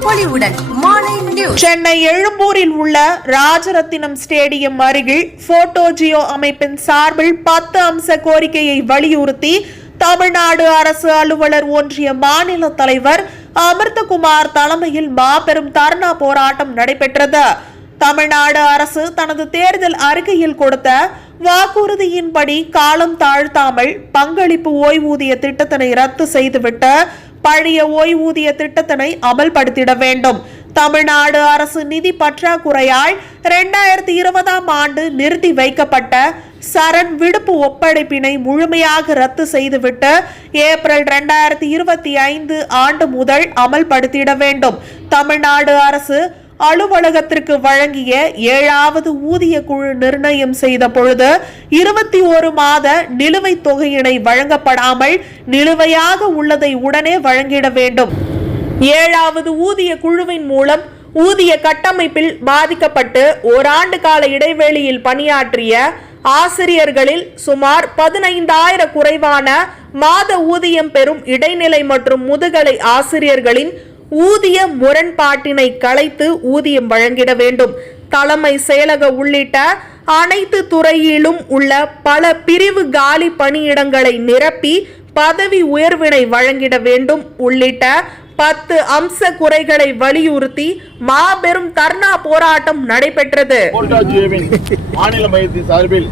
பொலிவுடன் மாலை நியூஸ் சென்னை எழும்பூரில் உள்ள ராஜரத்தினம் ஸ்டேடியம் அருகில் போட்டோ ஜியோ அமைப்பின் சார்பில் பத்து அம்ச கோரிக்கையை வலியுறுத்தி தமிழ்நாடு அரசு அலுவலர் ஒன்றிய மாநில தலைவர் அமிர்தகுமார் தலைமையில் மாபெரும் தர்ணா போராட்டம் நடைபெற்றது. தமிழ்நாடு அரசு தனது தேர்தல் அறிக்கையில் கொடுத்த வாக்குறுதியின்படி காலம் தாழ்த்தாமல் பங்களிப்பு ஓய்வூதிய திட்டத்தினை ரத்து செய்துவிட்டு பழைய ஓய்வூதிய திட்டத்தினை அமல்படுத்திட வேண்டும். தமிழ்நாடு அரசு நிதி பற்றாக்குறையால் இரண்டாயிரத்தி இருபதாம் ஆண்டு நிறுத்தி வைக்கப்பட்ட சரண் விடுப்பு ஒப்படைப்பினை முழுமையாக ரத்து செய்துவிட்டு ஏப்ரல் இரண்டாயிரத்தி இருபத்தி ஐந்து ஆண்டு முதல் அமல்படுத்திட வேண்டும். தமிழ்நாடு அரசு அலுவலகத்திற்கு வழங்கிய ஏழாவது ஊதிய குழு நிர்ணயம் செய்த பொழுது இருபத்தி ஒரு மாத நிலுவைத் தொகையினை வழங்கப்படாமல் நிலுவையாக உள்ளதை உடனே வழங்கிட வேண்டும். ஏழாவது ஊதிய குழுவின் மூலம் ஊதிய கட்டமைப்பில் பாதிக்கப்பட்டு ஓராண்டு கால இடைவெளியில் பணியாற்றிய ஆசிரியர்களில் சுமார் பதினைந்தாயிரம் குறைவான மாத ஊதியம் பெறும் இடைநிலை மற்றும் முதுகலை ஆசிரியர்களின் ஊதிய முரண்பாட்டினை களைத்து ஊதியம் வழங்கிட வேண்டும். தலைமை செயலக உள்ளிட்ட அனைத்து துறையிலும் உள்ள பல பிரிவு காலி பணியிடங்களை நிரப்பி பதவி உயர்வினை வழங்கிட வேண்டும். உள்ளிட்ட பத்து அம்ச குறைகளை வலியுறுத்தி மாபெரும் தர்ணா போராட்டம் நடைபெற்றது. மாநில மையத்தின் சார்பில்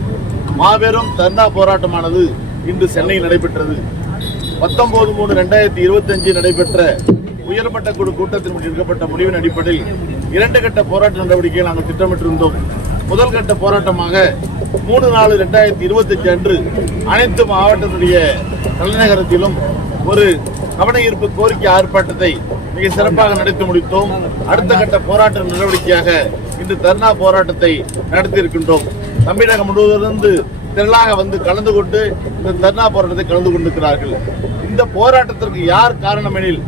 மாபெரும் தர்ணா போராட்டமானது இன்று சென்னையில் நடைபெற்றது. பத்தொன்பது மூணு ரெண்டாயிரத்தி இருபத்தி அஞ்சு நடைபெற்ற உயர்மட்ட குழு கூட்டத்தில் எடுக்கப்பட்ட முடிவின் அடிப்படையில் இரண்டு கட்ட போராட்ட நடவடிக்கையை நாங்கள் திட்டமிட்டிருந்தோம். முதல் கட்ட போராட்டமாக மூணு நாலு ரெண்டாயிரத்தி இருபத்தி அஞ்சு அன்று அனைத்து மாவட்டத்துடைய தலைநகரத்திலும் ஒரு கவன ஈர்ப்பு கோரிக்கை ஆர்ப்பாட்டத்தை மிக சிறப்பாக நடத்தி முடித்தோம். அடுத்த கட்ட போராட்ட நடவடிக்கையாக இன்று தர்ணா போராட்டத்தை நடத்தியிருக்கின்றோம். தமிழகம் முழுவதிலிருந்து திரளாக வந்து கலந்து கொண்டு இந்த தர்ணா போராட்டத்தை கலந்து கொண்டிருக்கிறார்கள். இந்த போராட்டத்திற்கு யார் காரணம் எனில்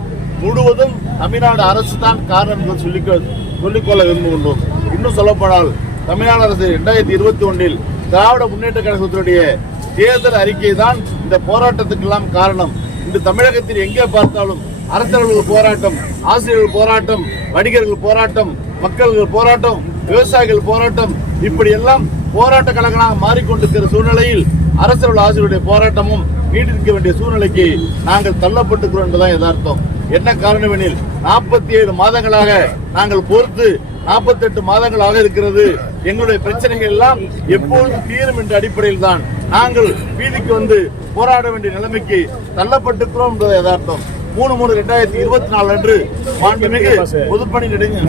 முழுவதும் தமிழ்நாடு அரசு தான் காரணம் என்று சொல்லிக் சொல்லிக்கொள்ள விரும்புகின்றோம். இன்னும் சொல்லப்போனால் தமிழ்நாடு அரசு இரண்டாயிரத்தி இருபத்தி ஒன்றில் திராவிட முன்னேற்ற கழகத்தினுடைய தேர்தல் அறிக்கை தான் இந்த போராட்டத்துக்கெல்லாம் காரணம். இன்று தமிழகத்தில் எங்கே பார்த்தாலும் அரசர்கள் போராட்டம் ஆசிரியர்கள் போராட்டம் வணிகர்கள் போராட்டம் மக்கள்கள் போராட்டம் விவசாயிகள் போராட்டம் இப்படி எல்லாம் போராட்ட கழகமாக மாறிக்கொண்டிருக்கிற சூழ்நிலையில் அரசர்கள் ஆசிரியருடைய போராட்டமும் நீடிக்க வேண்டிய சூழ்நிலைக்கு நாங்கள் தள்ளப்பட்டுக்கிறோம் என்பதுதான் யதார்த்தம். என்ன காரணம் எனில் நாற்பத்தி ஏழு மாதங்களாக நாங்கள் பொறுத்து நாற்பத்தி எட்டு மாதங்களாக இருக்கிறது. எங்களுடைய பிரச்சனைகள் எல்லாம் எப்பொழுது தீரும் என்ற அடிப்படையில் தான் நாங்கள் வீதிக்கு வந்து போராட வேண்டிய நிலைமைக்கு தள்ளப்பட்டிருக்கிறோம் என்பது யதார்த்தம். மூணு மூணு ரெண்டாயிரத்தி இருபத்தி நாலு அன்று மாண்புமிகு பொதுப்பணி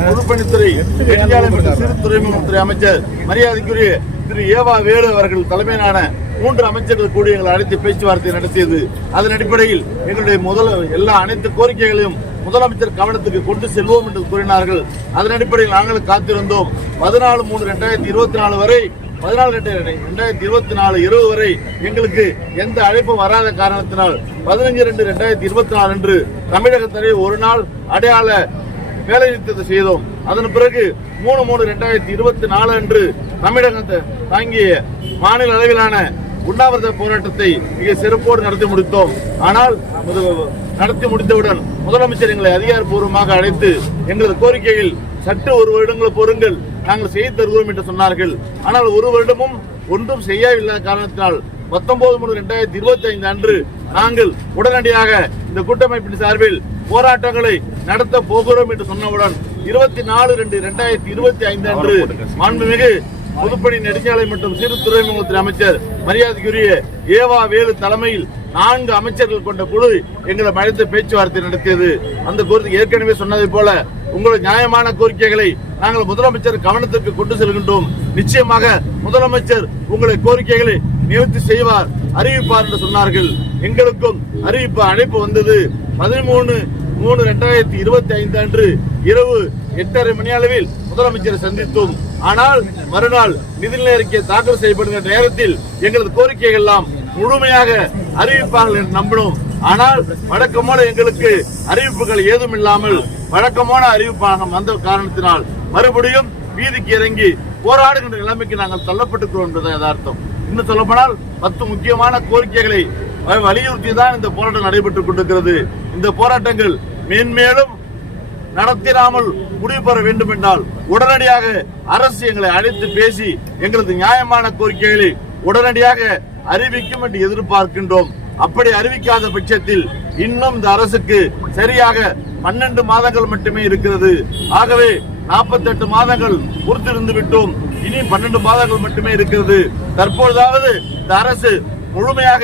பொதுப்பணித்துறை நெடுஞ்சாலை மற்றும் சிறு துறைமுகத்துறை அமைச்சர் மரியாதைக்குரிய திரு ஏவா வேலு அவர்கள் தலைமையிலான மூன்று அமைச்சர்கள் கூடி எங்களை அழைத்து பேச்சுவார்த்தை நடத்தியது. அதன் அடிப்படையில் எங்களுடைய முதல் எல்லா அனைத்து கோரிக்கைகளையும் முதலமைச்சர் கவனத்துக்கு கொண்டு செல்வோம் என்று கூறினார்கள். அதன் அடிப்படையில் நாங்கள் காத்திருந்தோம். பதினாலு மூணு ரெண்டாயிரத்தி இருபத்தி நாலு வரை பதினாலு ரெண்டு ரெண்டாயிரத்தி இருபத்தி நாலு இரவு வரை எங்களுக்கு எந்த அழைப்பும் வராத காரணத்தினால் பதினஞ்சு ரெண்டு ரெண்டாயிரத்தி இருபத்தி நாலு அன்று தமிழகத்திலே ஒரு நாள் அடையாள வேலை நிறுத்தத்தை செய்தோம். அதன் பிறகு மூணு மூணு ரெண்டாயிரத்தி இருபத்தி நாலு அன்று தமிழகத்தை தாங்கிய மாநில அளவிலான உண்ணாவிரத போராட்டத்தை மிக சிறப்போடு நடத்தி முடித்தோம். ஆனால் நடத்தி முடித்தவுடன் முதலமைச்சர் எங்களை அதிகாரப்பூர்வமாக அழைத்து எங்களது கோரிக்கையில் சற்று ஒரு வருடங்கள் பொறுங்கள் நாங்கள் செய்து தருவோம் என்று சொன்னார்கள். ஆனால் ஒரு வருடமும் ஒன்றும் செய்யவில்லை காரணத்தினால் பத்தொன்பது மூணு ரெண்டாயிரத்தி இருபத்தி ஐந்து அன்று நாங்கள் உடனடியாக இந்த கூட்டமைப்பின் சார்பில் போராட்டங்களை நடத்த போகிறோம் என்று சொன்னவுடன் இருபத்தி நாலு ரெண்டு ரெண்டாயிரத்தி இருபத்தி ஐந்து அன்று மாண்புமிகு பொதுப்பணி நெடுஞ்சாலை மற்றும் சிறு துறைமுகத்துறை அமைச்சர் மரியாதைக்குரிய ஏவா வேலு தலைமையில் நான்கு அமைச்சர்கள் கொண்ட குழு எங்களை அழைத்து பேச்சுவார்த்தை நடத்தியது. அந்த கோரிக்கை ஏற்கனவே சொன்னதை போல உங்களுடைய நியாயமான கோரிக்கைகளை நாங்கள் முதலமைச்சர் கவனத்திற்கு கொண்டு செல்கின்றோம். நிச்சயமாக முதலமைச்சர் உங்களுடைய கோரிக்கைகளை நிவர்த்தி செய்வார் அறிவிப்பார் என்று சொன்னார்கள். எங்களுக்கும் அறிவிப்பு அழைப்பு வந்தது. பதிமூணு மூணு ரெண்டாயிரத்தி இருபத்தி ஐந்து அன்று இரவு எட்டரை மணி அளவில் முதலமைச்சரை சந்தித்தோம். ஆனால் மறுநாள் நிதிநிலை அறிக்கை தாக்கல் செய்யப்படுகிற நேரத்தில் எங்களது கோரிக்கைகள் எல்லாம் முழுமையாக அறிவிப்பார்கள் என்று நம்பினோம். ஆனால் வழக்கமான எங்களுக்கு அறிவிப்புகள் ஏதும் இல்லாமல் வழக்கமான அறிவிப்பாக வந்த காரணத்தினால் மறுபடியும் வீதிக்கு இறங்கி போராடுகின்ற நிலைமைக்கு நாங்கள் தள்ளப்பட்டுக்கிறோம் என்பது யதார்த்தம். இன்னும் சொல்லப்போனால் பத்து முக்கியமான கோரிக்கைகளை வலியுறுத்தி தான் இந்த போராட்டம் நடைபெற்றுக் கொண்டிருக்கிறது. இந்த போராட்டங்கள் மேன்மேலும் நடத்திடாமல் முடிவு பெற வேண்டும் என்றால் உடனடியாக அரசு எங்களை அழைத்து பேசி எங்களது நியாயமான கோரிக்கைகளை உடனடியாக அறிவிக்கும் என்று எதிர்பார்க்கின்றோம். அப்படி அறிவிக்காத பட்சத்தில் இன்னும் இந்த அரசுக்கு சரியாக பன்னெண்டு மாதங்கள் மட்டுமே இருக்கிறது. ஆகவே 48 மாதங்கள் பொறுத்திருந்து விட்டோம். இனி பன்னெண்டு மாதங்கள் மட்டுமே இருக்கிறது. தற்பொழுதாவது இந்த அரசு முழுமையாக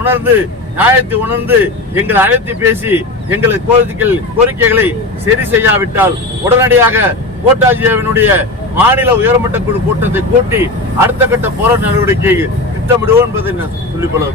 உணர்ந்து நியாயத்தை உணர்ந்து எங்களை அழைத்து பேசி எங்களது கோரிக்கைகள் கோரிக்கைகளை சரி செய்யாவிட்டால் உடனடியாக கோட்டாஜியாவினுடைய மாநில உயர்மட்ட குழு கூட்டத்தை கூட்டி அடுத்த கட்ட போராட்ட நடவடிக்கை திட்டமிடுவோம் என்பதை நான் சொல்லிக் கொள்ள